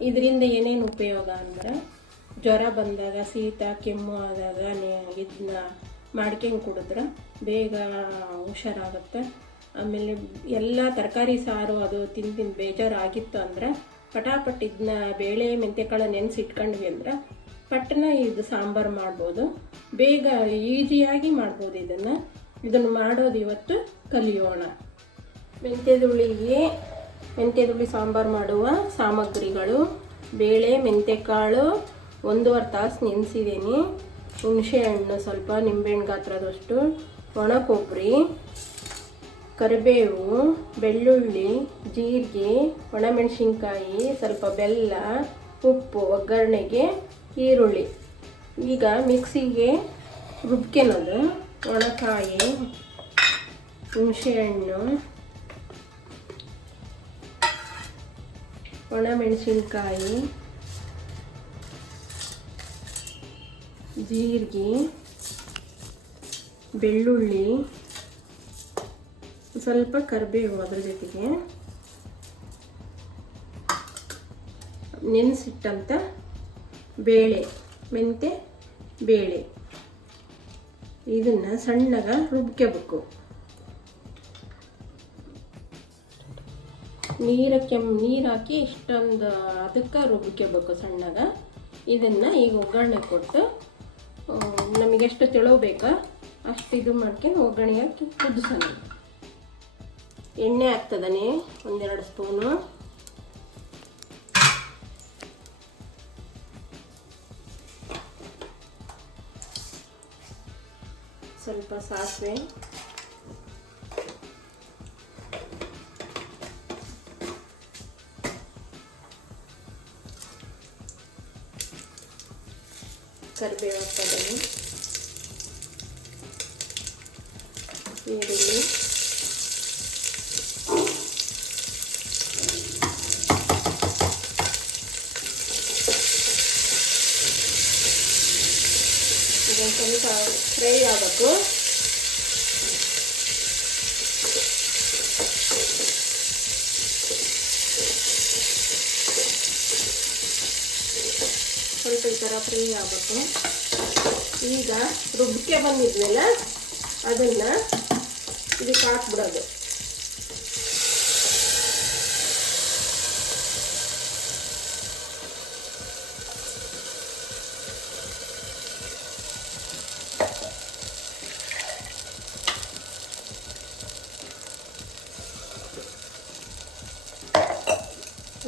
ಇದರಿಂದ ಏನೇನು ಉಪಯೋಗ ಅಂದ್ರೆ ಜ್ವರ ಬಂದಾಗ ಶೀತ, ಕೆಮ್ಮು ಆದಾಗ ಇದನ್ನ ಮಾಡ್ಕೊಂಡು ಕುಡಿದ್ರೆ ಬೇಗ ಹುಷಾರಾಗುತ್ತೆ. ಆಮೇಲೆ ಎಲ್ಲ ತರಕಾರಿ ಸಾರು ಅದು ತಿಂದು ತಿಂದು ಬೇಜಾರಾಗಿತ್ತು ಅಂದ್ರೆ ಪಟಾಪಟ್ ಇದನ್ನ ಬೇಳೆ, ಮೆಂತ್ಯಕಾಳು ನೆನೆಸಿಟ್ಕೊಂಡ್ವಿ ಅಂದ್ರೆ ಪಟ್ಟನ ಇದು ಸಾಂಬಾರು ಮಾಡ್ಬೋದು. ಬೇಗ ಈಸಿಯಾಗಿ ಮಾಡ್ಬೋದು ಇದನ್ನು. ಇದನ್ನು ಮಾಡೋದು ಇವತ್ತು ಕಲಿಯೋಣ. ಮೆಂತ್ಯದುಳಿಗೆ ಮೆಂತ್ಯದುಳಿ ಸಾಂಬಾರು ಮಾಡುವ ಸಾಮಗ್ರಿಗಳು, ಬೇಳೆ, ಮೆಂತ್ಯಕಾಳು, ಒಂದೂವರೆ ತಾಸು ನೆನೆಸಿದ್ದೀನಿ. ಹುಣಸೆ ಹಣ್ಣು ಸ್ವಲ್ಪ, ನಿಂಬೆಹಣ್ಣು ಗಾತ್ರದಷ್ಟು, ಒಣ ಕೊಬ್ಬರಿ, ಕರಿಬೇವು, ಬೆಳ್ಳುಳ್ಳಿ, ಜೀರಿಗೆ, ಒಣಮೆಣಸಿನ್ಕಾಯಿ, ಸ್ವಲ್ಪ ಬೆಲ್ಲ, ಉಪ್ಪು, ಒಗ್ಗರಣೆಗೆ ಈರುಳ್ಳಿ. ಈಗ ಮಿಕ್ಸಿಗೆ ರುಬ್ಕೆನೋದು ಒಣಕಾಯಿ ಹುಣಸೆಹಣ್ಣು ಒಣಮೆಣಸಿನ್ಕಾಯಿ ಜೀರಿಗೆ ಬೆಳ್ಳುಳ್ಳಿ ಸ್ವಲ್ಪ ಕರಿಬೇವು ಅದ್ರ ಜೊತೆಗೆ. ನೆನೆಸಿಟ್ಟಂಥ ಬೇಳೆ ಮೆಂತೆ ಬೇಳೆ. ಇದನ್ನು ಸಣ್ಣಗೆ ರುಬ್ಕೋಬೇಕು ನೀರಕ್ಕೆ ನೀರು ಹಾಕಿ ಇಷ್ಟೊಂದು, ಅದಕ್ಕೆ ರುಬ್ಬಿಕೋಬೇಕು ಸಣ್ಣಗೆ. ಇದನ್ನು ಈಗ ಒಗ್ಗರಣೆ ಕೊಟ್ಟು ನಮಗೆಷ್ಟು ನಮಗೆ ಎಷ್ಟು ಬೇಕೋ, ಅಷ್ಟು ಇದು ಮಾಡ್ಕೊಂಡು ಒಗ್ಗರಣೆ ಹಾಕಿ ಕುದಿಸೋಣ ಎಣ್ಣೆ ಹಾಕ್ತದನೆ ಒಂದೆರಡು ಸ್ಪೂನು. ಸ್ವಲ್ಪ ಸಾಸಿವೆ. ಕರಿಬೇವು ಹಾಕ್ತದನೆ ಈರುಳ್ಳಿ ಇದೊಂದು ಸ್ವಲ್ಪ ಫ್ರೈ ಥರ ಫ್ರೈ ಆಗಬೇಕು ಈಗ ರುಬ್ಕೆ ಬಂದಿದ್ವಲ್ಲ ಅದನ್ನು ಇದಕ್ಕೆ ಹಾಕ್ಬಿಡೋದು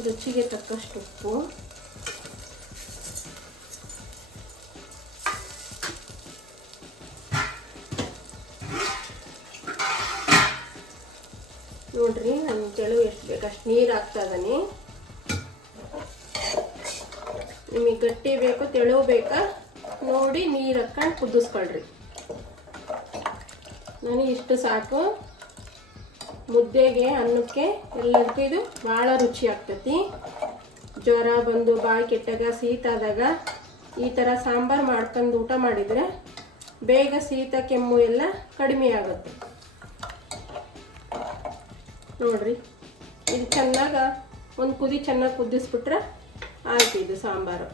ರುಚಿಗೆ ತಕ್ಕಷ್ಟು ಉಪ್ಪು ತೆಳು ಎಷ್ಟು ಬೇಕು ಅಷ್ಟು ನೀರು ಹಾಕ್ತಾ ಇದ್ದೀನಿ ನಿಮಗೆ ಗಟ್ಟಿ ಬೇಕು, ತೆಳು ಬೇಕಾ? ನೋಡಿ ನೀರು ಹಾಕ್ಕೊಂಡು ಕುದಿಸ್ಕೊಳ್ರಿ. ನನಗೆ ಇಷ್ಟು ಸಾಕು. ಮುದ್ದೆಗೆ, ಅನ್ನಕ್ಕೆ ಎಲ್ಲದಕ್ಕೂ ಇದು ಭಾಳ ರುಚಿ ಆಗ್ತೈತಿ. ಜ್ವರ ಬಂದು ಬಾಯಿ ಕೆಟ್ಟಾಗ ಆದಾಗ ಈ ಥರ ಸಾಂಬಾರು ಮಾಡ್ಕೊಂಡು ಊಟ ಮಾಡಿದರೆ ಬೇಗ ಶೀತ, ಕೆಮ್ಮು ಎಲ್ಲ ಕಡಿಮೆ ಆಗುತ್ತೆ. ನೋಡ್ರಿ. ಇದು ಚೆನ್ನಾಗ ಒಂದು ಕುದಿ ಚೆನ್ನಾಗಿ ಕುದಿಸ್ಬಿಟ್ರೆ ಆಯ್ತು ಇದು ಸಾಂಬಾರು.